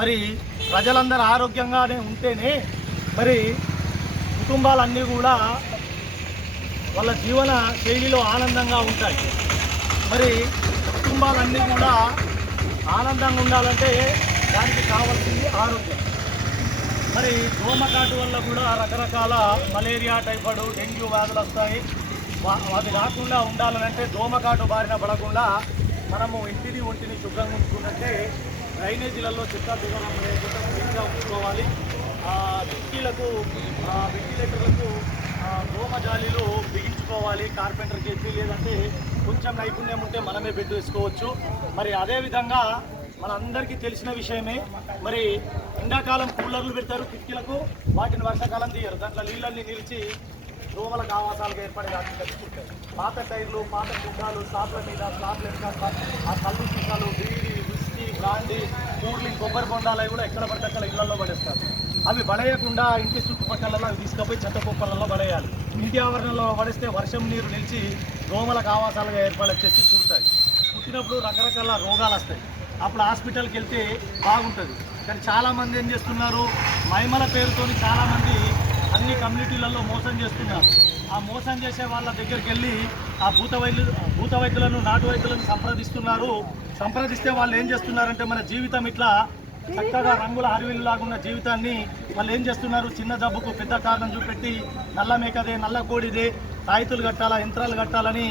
మరి ప్రజలందరూ ఆరోగ్యంగానే ఉంటేనే మరి కుటుంబాలన్నీ కూడా వాళ్ళ జీవన శైలిలో ఆనందంగా ఉంటాయి. మరి కుటుంబాలన్నీ కూడా ఆనందంగా ఉండాలంటే దానికి కావాల్సింది ఆరోగ్యం. మరి దోమకాటు వల్ల కూడా రకరకాల మలేరియా, టైఫాయిడ్, డెంగ్యూ వ్యాధులు వస్తాయి. అది రాకుండా ఉండాలంటే దోమకాటు బారిన పడకుండా మనము ఇంటిని ఒంటిని శుభ్రంగా ఉంచుకున్నట్టే డ్రైనేజీలలో చెత్త దిగడం లేకుండా క్లీన్గా ఉంచుకోవాలి. కిటికీలకు వెంటిలేటర్లకు దోమజాలీలు బిగించుకోవాలి. కార్పెంటర్ చేసి లేదంటే కొంచెం నైపుణ్యం ఉంటే మనమే బెడ్ వేసుకోవచ్చు. మరి అదేవిధంగా మనందరికీ తెలిసిన విషయమే, మరి ఎండాకాలం కూలర్లు పెడతారు కిటికీలకు, వాటిని వర్షాకాలం తీయరు. దాంట్లో నీళ్ళన్నీ నిలిచి దోమలకు ఆవాసాలుగా ఏర్పడే కట్టుకుంటాయి. పాత టైర్లు, పాత గుడ్డాలు, స్లాబ్ల మీద స్లాబ్ల వెనక ఆ కళ్ళు సీసాలు, బీడి, విస్కీ, బ్రాండీ, కూలింగ్, కొబ్బరి బొండాలు కూడా ఎక్కడ పడితే అక్కడ ఇళ్లలో పడేస్తారు. అవి పడేయకుండా ఇంటి చుట్టుపక్కల అవి తీసుకుపోయి చెత్త కుప్పలలో పడేయాలి. ఇంటి ఆవరణలో పడేస్తే వర్షం నీరు నిలిచి దోమలకు ఆవాసాలుగా ఏర్పడేసి పుడతాయి. పుట్టినప్పుడు రకరకాల రోగాలు వస్తాయి. అప్పుడు హాస్పిటల్కి వెళ్తే బాగుంటుంది. కానీ చాలామంది ఏం చేస్తున్నారు, మహిమల పేరుతోని చాలామంది అన్ని కమ్యూనిటీలలో మోసం చేస్తున్నారు. ఆ మోసం చేసే వాళ్ళ దగ్గరికి వెళ్ళి ఆ భూత వైద్యులను, నాటు వైద్యులను సంప్రదిస్తే వాళ్ళు ఏం చేస్తున్నారంటే మన జీవితం ఇట్లా చక్కగా రంగుల హరివిల్లులాగా ఉన్న జీవితాన్ని వాళ్ళు ఏం చేస్తున్నారు, చిన్న జబ్బుకు పెద్ద కారణం చూపెట్టి నల్ల మేకదే, నల్ల కోడిదే, తాయితులు కట్టాలా, యంత్రాలు కట్టాలని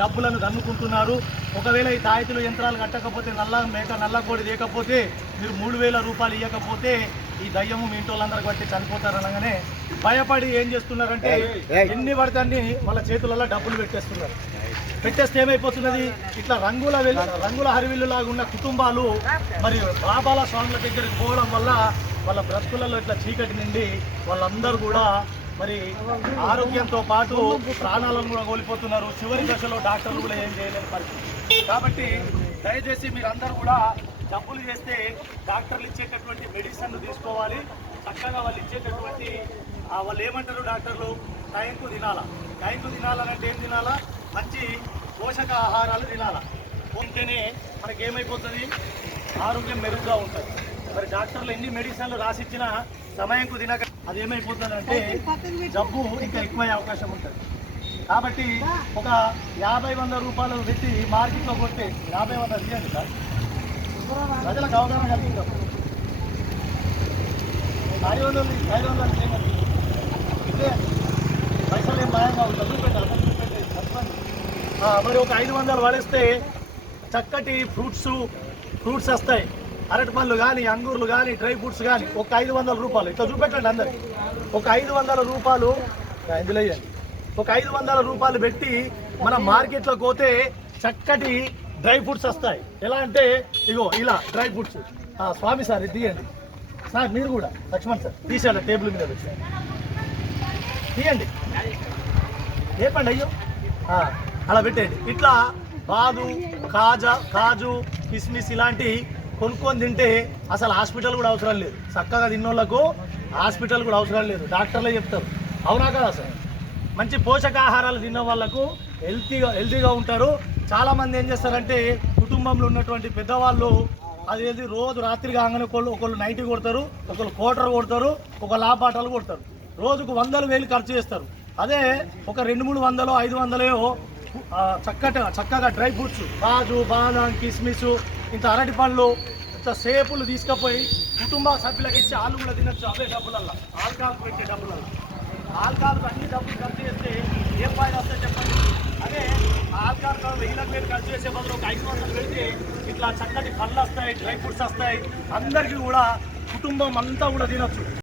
డబ్బులను దన్నుకుంటున్నారు. ఒకవేళ ఈ తాయితులు యంత్రాలు కట్టకపోతే, నల్ల మేక నల్ల కోడి లేకపోతే, మీరు 3,000 రూపాయలు ఇవ్వకపోతే ఈ దయ్యము మీ ఇంటి వాళ్ళందరికి బట్టి చనిపోతారు అనగానే భయపడి ఏం చేస్తున్నారంటే ఎన్ని పడితే అన్ని వాళ్ళ చేతులలో డబ్బులు పెట్టేస్తే ఏమైపోతున్నది, ఇట్లా రంగుల హరివిల్లులాగా ఉన్న కుటుంబాలు మరి బాబాల స్వాముల దగ్గరికి పోవడం వల్ల వాళ్ళ బ్రతుకులలో ఇట్లా చీకటి నిండి వాళ్ళందరూ కూడా మరి ఆరోగ్యంతో పాటు ప్రాణాలను కూడా కోల్పోతున్నారు. చివరి దశలో డాక్టర్లు కూడా ఏం చేయలేని పరిస్థితి. కాబట్టి దయచేసి మీరందరూ కూడా డబ్బులు చేస్తే డాక్టర్లు ఇచ్చేటటువంటి మెడిసిన్లు తీసుకోవాలి. చక్కగా వాళ్ళు ఇచ్చేటటువంటి వాళ్ళు ఏమంటారు డాక్టర్లు, టైంకు తినాలంటే ఏం తినాలా, మంచి పోషక ఆహారాలు తినాలా. ఉంటేనే మనకి ఏమైపోతుంది, ఆరోగ్యం మెరుగ్గా ఉంటుంది. మరి డాక్టర్లు ఎన్ని మెడిసిన్లు రాసిచ్చినా సమయంకు తినక అది ఏమైపోతుందంటే జబ్బు ఇంకా ఎక్కువయ్యే అవకాశం ఉంటుంది. కాబట్టి ఒక 50-100 రూపాయలు పెట్టి మార్కెట్లో కొట్టి 50-100 తీయండి సార్, ప్రజలకు అవగాహన కలిగిందాం. 500 చేయండి, ఇదే పైసలు ఏం భయంగా ఉంటుంది. చూపెట్టాలి. మరి ఒక 500 పడేస్తే చక్కటి ఫ్రూట్స్ వస్తాయి. అరటి పళ్ళు కానీ, అంగూర్లు కానీ, డ్రై ఫ్రూట్స్ కానీ ఒక 500 రూపాయలు ఇట్లా చూపెట్టండి అందరికి. ఒక 500 రూపాయలు ఇందులో వేయండి. ఒక 500 రూపాయలు పెట్టి మనం మార్కెట్లోకి పోతే చక్కటి డ్రై ఫ్రూట్స్ వస్తాయి. ఎలా అంటే ఇగో ఇలా డ్రై ఫ్రూట్స్. స్వామి సార్ ఇది తీయండి సార్, మీరు కూడా లక్ష్మణ్ సార్ తీసేయాలి, టేబుల్ మీద పెట్టి తీయండి, చెప్పండి అయ్యో అలా పెట్టేయండి. ఇట్లా బాదు, కాజు, కిస్మిస్ ఇలాంటి కొనుక్కొని తింటే అసలు హాస్పిటల్ కూడా అవసరం లేదు. చక్కగా తిన్నోళ్లకు హాస్పిటల్ కూడా అవసరం లేదు, డాక్టర్లే చెప్తారు. అవునా కదా అసలు? మంచి పోషకాహారాలు తిన్న వాళ్ళకు హెల్తీగా ఉంటారు. చాలామంది ఏం చేస్తారంటే కుటుంబంలో ఉన్నటువంటి పెద్దవాళ్ళు అదేది రోజు రాత్రి కాగానే ఒకళ్ళు నైట్ కొడతారు, ఒకళ్ళు కోటర్ కొడతారు, ఒకళ్ళు ఆపాటాలు కొడతారు. రోజుకు 100,000 ఖర్చు చేస్తారు. అదే ఒక 200-300 500 చక్కగా డ్రై ఫ్రూట్స్, కాజు, బాదం, కిస్మిస్, ఇంత అరటి పండ్లు, ఇంత సేపులు తీసుకుపోయి కుటుంబ సభ్యులకు ఇచ్చి వాళ్ళు కూడా తినచ్చు. అవే డబ్బులల్లో ఆల్కహాల్కి పెట్టే డబ్బులల్లో ఆల్కహాల్కి అన్ని డబ్బులు ఖర్చు చేస్తే ఏం ఫాయిదా వస్తాయి చెప్పండి. అదే ఆల్కహాల్ 1,000 ఖర్చు చేసే బదులు ఒక 500 పెడితే ఇట్లా చక్కటి పళ్ళు వస్తాయి, డ్రై ఫ్రూట్స్ వస్తాయి. అందరికీ కూడా కుటుంబం అంతా కూడా తినచ్చు.